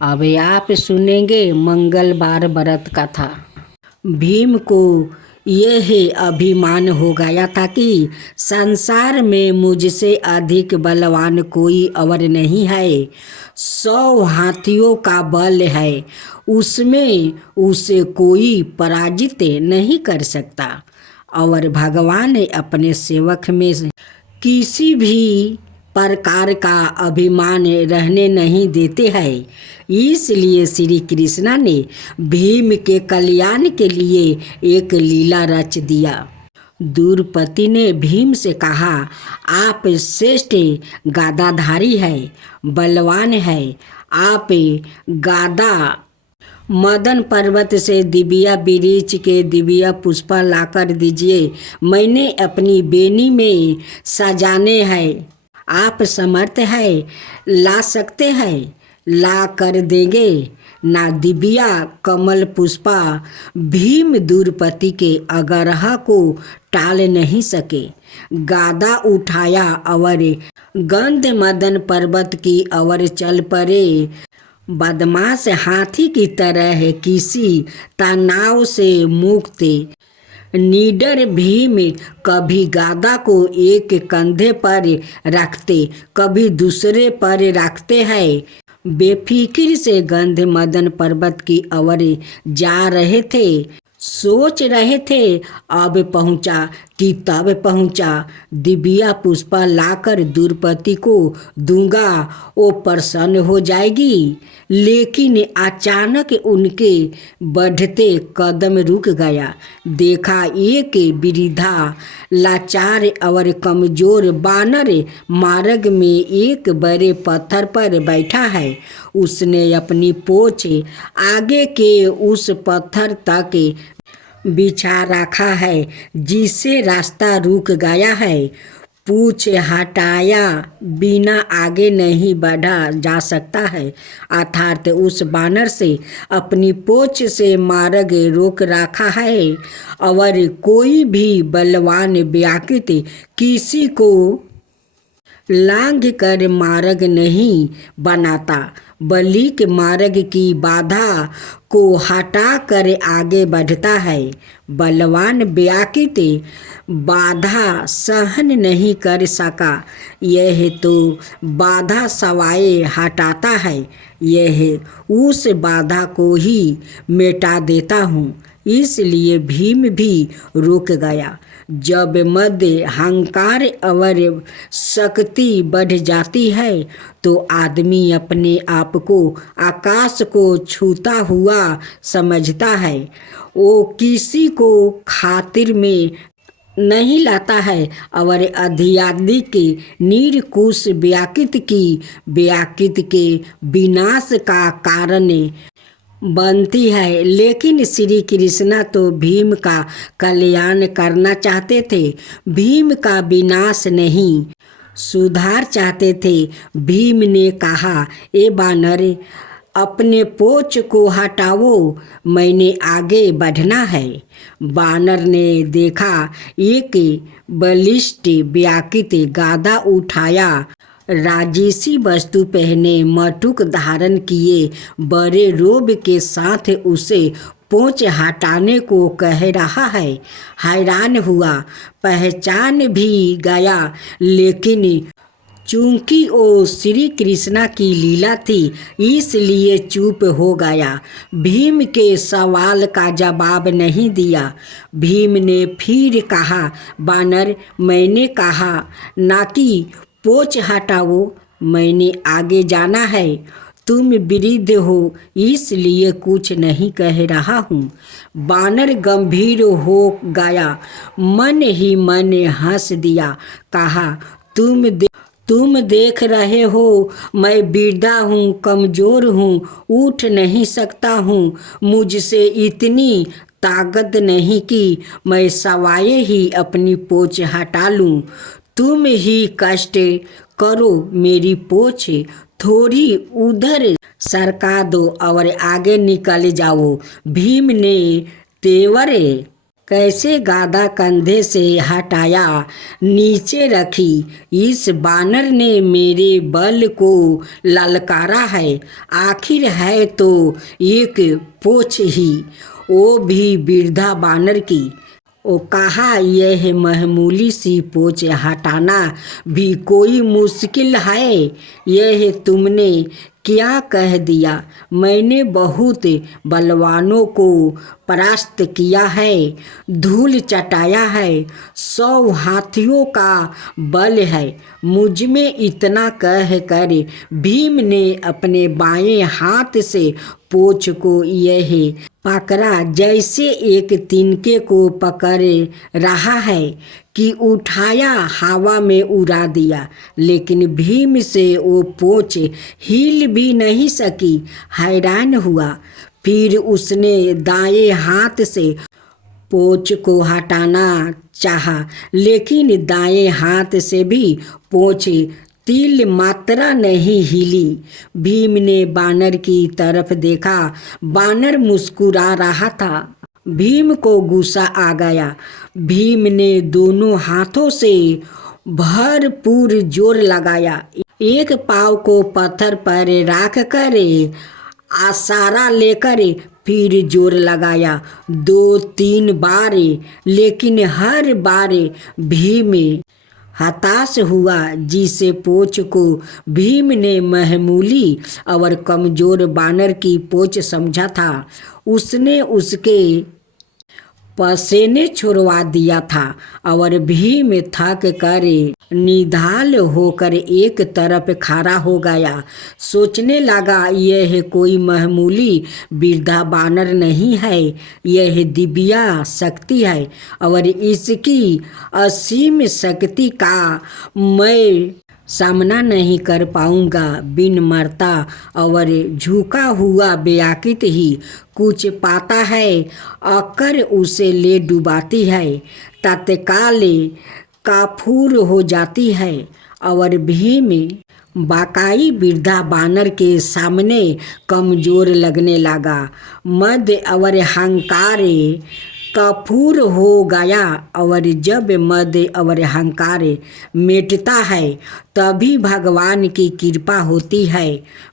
अब आप सुनेंगे मंगलवार व्रत कथा। भीम को यह अभिमान हो गया था कि संसार में मुझसे अधिक बलवान कोई और नहीं है। 100 हाथियों का बल है, उसमें उसे कोई पराजित नहीं कर सकता। और भगवान अपने सेवक में किसी भी प्रकार का अभिमान रहने नहीं देते हैं। इसलिए श्री कृष्ण ने भीम के कल्याण के लिए एक लीला रच दिया। द्रौपदी ने भीम से कहा, आप श्रेष्ठ गादाधारी है, बलवान है। आप गादा मदन पर्वत से दिव्या वृक्ष के दिव्या पुष्प लाकर दीजिए, मैंने अपनी बेनी में सजाने हैं। आप समर्थ है, ला सकते हैं, ला कर देंगे ना दिव्या कमल पुष्पा। भीम द्रौपदी के आग्रह को टाल नहीं सके। गादा उठाया और गंध मदन पर्वत की ओर चल पड़े। बदमाश हाथी की तरह किसी तनाव से मुक्त निडर भीम कभी गादा को एक कंधे पर रखते, कभी दूसरे पर रखते हैं। बेफिक्र से गंध मदन पर्वत की ओर जा रहे थे। सोच रहे थे अब पहुंचा कि तब पहुंचा। दिव्या पुष्पा लाकर द्रौपदी को दूंगा, वो प्रसन्न हो जाएगी। लेकिन अचानक उनके बढ़ते कदम रुक गया। देखा एक वृद्धा लाचार और कमजोर बानर मार्ग में एक बड़े पत्थर पर बैठा है। उसने अपनी पूंछ आगे के उस पत्थर तक बिछा रखा है जिससे रास्ता रुक गया है। पूंछ हटाया बिना आगे नहीं बढ़ा जा सकता है, अर्थात उस बानर से अपनी पूंछ से मार्ग रोक रखा है। और कोई भी बलवान व्यक्ति किसी को लांघ कर मार्ग नहीं बनाता, बल्कि मार्ग की बाधा को हटा कर आगे बढ़ता है। बलवान व्यक्ति बाधा सहन नहीं कर सका, यह तो बाधा सवाए हटाता है, यह उस बाधा को ही मिटा देता हूँ। इसलिए भीम भी रुक गया। जब मद अहंकार और शक्ति बढ़ जाती है तो आदमी अपने आप को आकाश को छूता हुआ समझता है। वो किसी को खातिर में नहीं लाता है और आध्यात्मिक निरंकुश व्यक्ति के विनाश का कारण बनती है। लेकिन श्री कृष्ण तो भीम का कल्याण करना चाहते थे, भीम का विनाश नहीं, सुधार चाहते थे। भीम ने कहा, ए बानर, अपने पूंछ को हटाओ, मैंने आगे बढ़ना है। बानर ने देखा एक बलिष्ठ व्यक्ति गादा उठाया, राजसी वस्तु पहने, मटुक धारण किए, बड़े रोब के साथ उसे पूंछ हटाने को कह रहा है। हैरान हुआ, पहचान भी गया, लेकिन चूंकि वो श्री कृष्ण की लीला थी इसलिए चुप हो गया। भीम के सवाल का जवाब नहीं दिया। भीम ने फिर कहा, बानर, मैंने कहा ना कि पूंछ हटाओ, मैंने आगे जाना है। तुम वृद्ध हो इसलिए कुछ नहीं कह रहा हूँ। बानर गंभीर हो गया, मन ही मन हंस दिया, कहा, तुम देख रहे हो मैं वृद्धा हूँ, कमज़ोर हूँ, उठ नहीं सकता हूँ, मुझसे इतनी ताकत नहीं कि मैं सवाए ही अपनी पूंछ हटा लूँ। तुम ही कष्ट करो, मेरी पूंछ थोड़ी उधर सरका दो और आगे निकल जाओ। भीम ने तेवर कैसे गादा कंधे से हटाया नीचे रखी, इस बानर ने मेरे बल को ललकारा है। आखिर है तो एक पोछ ही, वो भी वृद्धा बानर की। ओ कहा, यह मामूली सी पोछ हटाना भी कोई मुश्किल है। यह तुमने क्या कह दिया? मैंने बहुत बलवानों को परास्त किया है, धूल चटाया है, 100 हाथियों का बल है मुझ में। इतना कह कर भीम ने अपने बाएं हाथ से पोछ को यह पकड़ा जैसे एक तिनके को पकड़ रहा है कि उठाया हवा में उड़ा दिया। लेकिन भीम से वो पोछ हिल भी नहीं सकी। हैरान हुआ। फिर उसने दाएं हाथ से पोछ को हटाना चाहा, लेकिन दाएं हाथ से भी पोछ तिल मात्रा नहीं हिली। भीम ने बानर की तरफ देखा। बानर मुस्कुरा रहा था। भीम को गुस्सा आ गया। भीम ने दोनों हाथों से भरपूर जोर लगाया। एक पाँव को पत्थर पर रख कर आसारा लेकर फिर जोर लगाया 2-3 बार, लेकिन हर बार भीम हताश हुआ। जिसे पोछ को भीम ने मामूली और कमजोर बानर की पोछ समझा था, उसने उसके पसीने छुड़वा दिया था और भीम थक कर निढाल होकर एक तरफ खड़ा हो गया। सोचने लगा, यह कोई मामूली वृद्धा बानर नहीं है, यह दिव्या शक्ति है और इसकी असीम शक्ति का मैं सामना नहीं कर पाऊंगा। बिन मरता और झुका हुआ व्याकृत ही कुछ पाता है, आकर उसे ले डुबाती है, तत्काल काफूर हो जाती है। और भीम बाकाई वृद्धा बानर के सामने कमजोर लगने लगा। मद और अहंकार कपूर हो गया, और जब मद और अहंकार मिटता है तभी भगवान की कृपा होती है।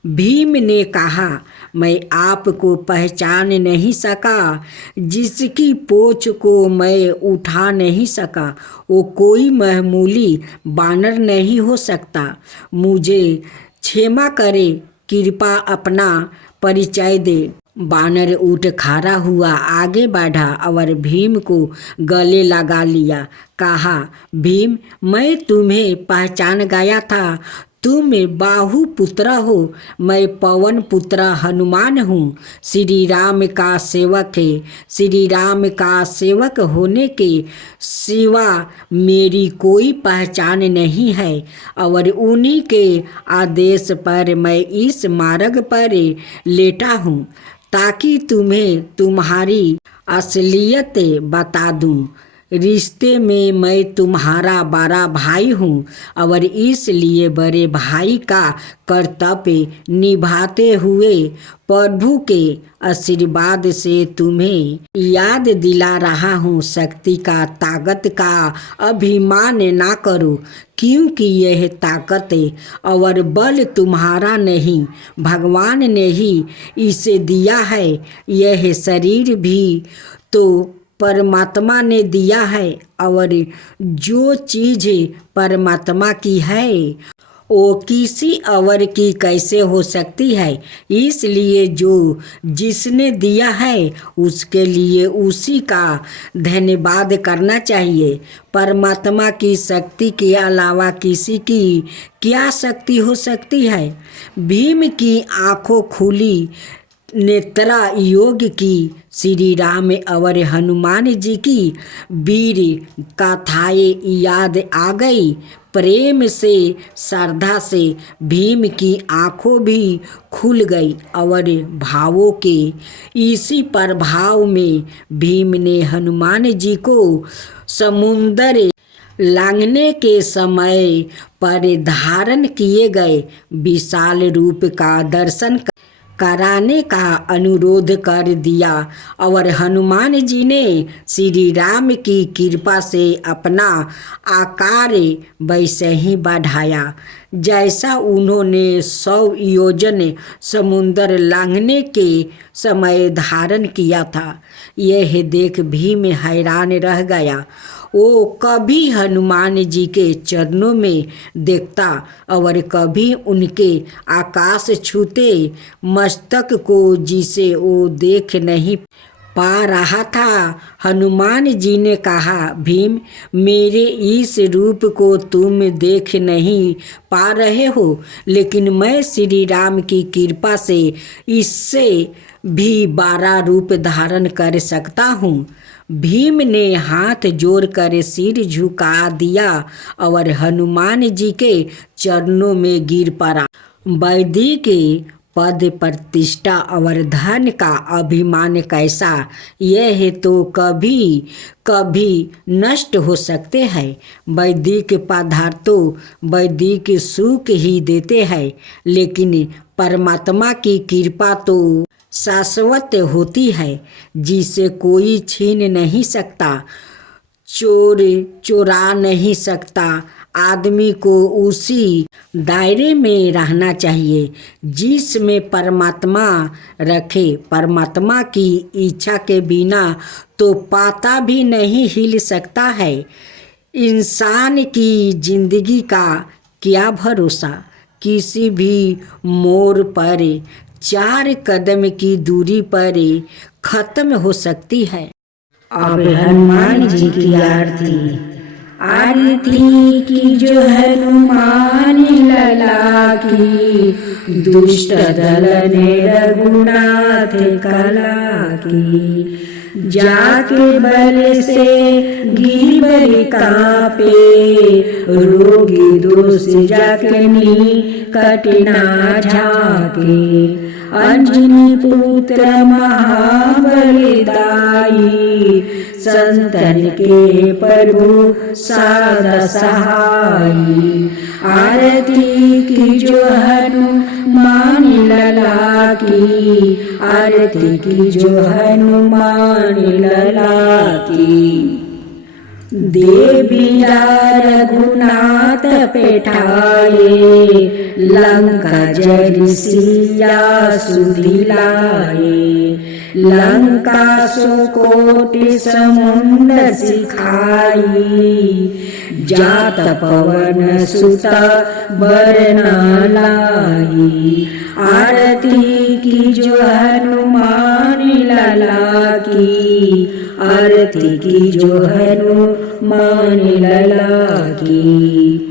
भीम ने कहा, मैं आपको पहचान नहीं सका। जिसकी पोछ को मैं उठा नहीं सका, वो कोई मामूली बानर नहीं हो सकता। मुझे क्षमा करे, कृपा अपना परिचय दे। बानर उठ खड़ा हुआ, आगे बढ़ा और भीम को गले लगा लिया। कहा, भीम, मैं तुम्हें पहचान गया था। तुम बाहु पुत्र हो। मैं पवन पुत्र हनुमान हूँ, श्री राम का सेवक है। श्री राम का सेवक होने के सिवा मेरी कोई पहचान नहीं है, और उन्हीं के आदेश पर मैं इस मार्ग पर लेटा हूँ, ताकि तुम्हें तुम्हारी असलियत बता दूँ। रिश्ते में मैं तुम्हारा बड़ा भाई हूँ, और इसलिए बड़े भाई का कर्तव्य निभाते हुए प्रभु के आशीर्वाद से तुम्हें याद दिला रहा हूँ। शक्ति का, ताकत का अभिमान ना करो, क्योंकि यह ताकत और बल तुम्हारा नहीं, भगवान ने ही इसे दिया है। यह शरीर भी तो परमात्मा ने दिया है, और जो चीज़ परमात्मा की है वो किसी और की कैसे हो सकती है। इसलिए जो जिसने दिया है उसके लिए उसी का धन्यवाद करना चाहिए। परमात्मा की शक्ति के अलावा किसी की क्या शक्ति हो सकती है। भीम की आंखों खुली, नेत्रा योग की। श्री राम और हनुमान जी की वीर गाथाएं याद आ गई। प्रेम से, श्रद्धा से भीम की आंखों भी खुल गई, और भावों के इसी प्रभाव में भीम ने हनुमान जी को समुंदर लांघने के समय पर धारण किए गए विशाल रूप का दर्शन कराने का अनुरोध कर दिया और हनुमान जी ने श्री राम की कृपा से अपना आकार वैसे ही बढ़ाया जैसा उन्होंने 100 योजन समुद्र लांघने के समय धारण किया था। यह देख भीम हैरान रह गया। वो कभी हनुमान जी के चरणों में देखता और कभी उनके आकाश छूते मस्तक को जिसे वो देख नहीं पा रहा था। हनुमान जी ने कहा, भीम, मेरे इस रूप को तुम देख नहीं पा रहे हो, लेकिन मैं श्री राम की कृपा से इससे भी 12 रूप धारण कर सकता हूँ। भीम ने हाथ जोड़कर सिर झुका दिया और हनुमान जी के चरणों में गिर पड़ा। वैदिक पद प्रतिष्ठा और धन का अभिमान कैसा, यह तो कभी कभी नष्ट हो सकते हैं। वैदिक पदार्थों वैदिक सुख ही देते हैं, लेकिन परमात्मा की कृपा तो शाश्वत होती है जिसे कोई छीन नहीं सकता, चोर चुरा नहीं सकता। आदमी को उसी दायरे में रहना चाहिए जिसमें परमात्मा रखे। परमात्मा की इच्छा के बिना तो पाता भी नहीं हिल सकता है। इंसान की जिंदगी का क्या भरोसा, किसी भी मोड़ पर 4 कदम की दूरी पर खत्म हो सकती है। अब हनुमान जी की आरती की जो हनुमान लला की, दुष्ट दल ने रघुनाथ कला की। जाके बल से गिरवर कांपे, रोगी दोष जखनी कटना झाके। अंजनी पुत्र महाबलदाई, संतन के प्रभु सादा सहाई। आरती की जो हनुमान लला की, आरती की जो हनुमान लला की। देविया रघुनाथ पेठाए, लंका जरि सिया सुदिलाए। लंका सुकोटि समुद्र सिखाई, जात पवन सुत बरना लाई। आरती की जो हनुमान लला की, आरती की जो हनुमान लला की।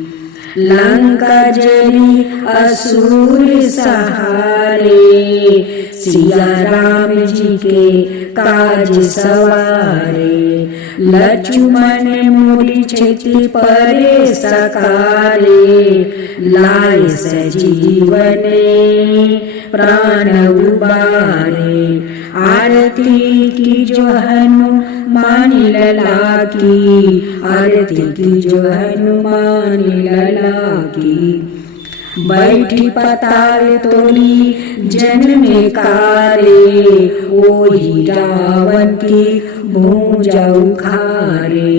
लंका जरी असुर सहारे, सिया राम जी के काज सवारे। लक्ष्मण मूरि क्षति परे सकारे, लाए सजीवने प्राण उबारे। आरती की जो हनुमान लला की, आरती की जो हनुमान लला की। बैठी पताल तोली जन्मे कारे, ओही रावण की भुजा उखारे।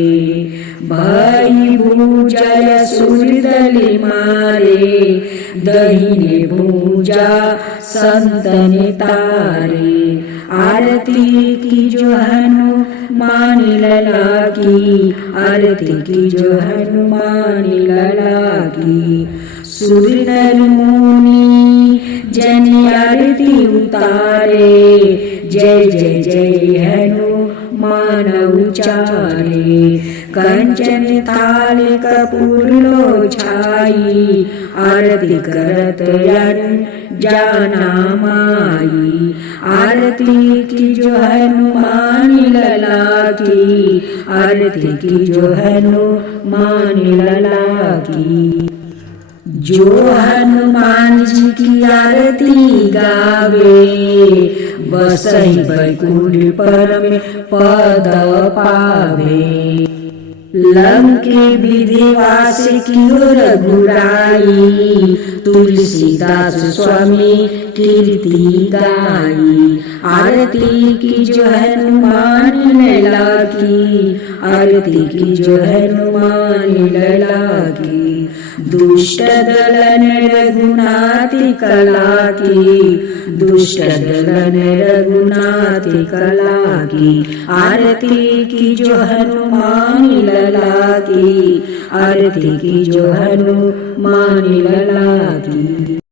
भाई भुजा सुरदल मारे, दहिने भुजा संतन तारे। आरती की जो हनुमान लला की, आरती की जो हनुमान लला की। सुर नर मुनि जन आरती उतारे, जय जय जय हनुमान उचारे। कंचन थाल कपूर लो छाई, आरती करत जाना माई। आरती की जो हनुमान लला की, आरती की जो हनुमान लला की। जो हनुमान जी की आरती गावे, बसहि बैकुंठ परम पद पावे। लंके विधिवास की रघुराई, तुलसीदास स्वामी कीर्ति गाई। आरती की जो हनुमान लैला की, आरती की जो हनुमान लैला की। दुष्ट दलन रघुनाथ कला की, दुष्ट दलन रघुनाथ कला की। आरती की जो हनुमान लला की, आरती की जो हनुमान लला की।